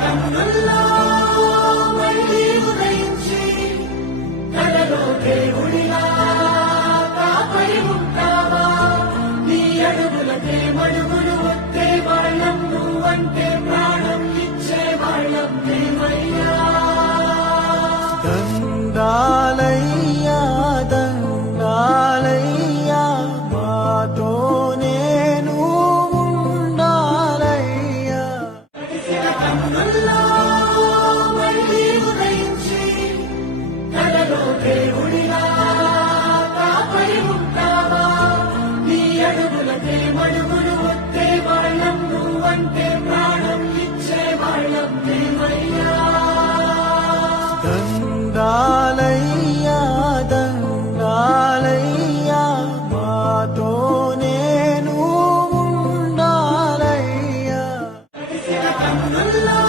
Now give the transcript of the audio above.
కన్నుల్లో మళ్ళీ ఉదయించి కలలో దేవుడిలా కాపరి ఉంటావా? నీ అడుగులకే మడుగులు ఒత్తే వాళ్ళం, నువ్వంటే ప్రాణం ఇచ్చే వాళ్ళం మేమయ్యా. దండాలయ్యా దండాలయ్యా మాతో నేను ఉండాలయ్యా. కన్నుల్లో మళ్ళీ ఉదయించి కలలో దేవుడిలా కాపరి ఉంటావా? నీ అడుగులకే మడుగులు ఒత్తే వాళ్ళం, నువ్వంటే ప్రాణం ఇచ్చే వాళ్ళం మేమయ్యా. దండాలయ్యా దండాలయ్యా మాతో నేను ఉండాలయ్యా. కన్నుల్లో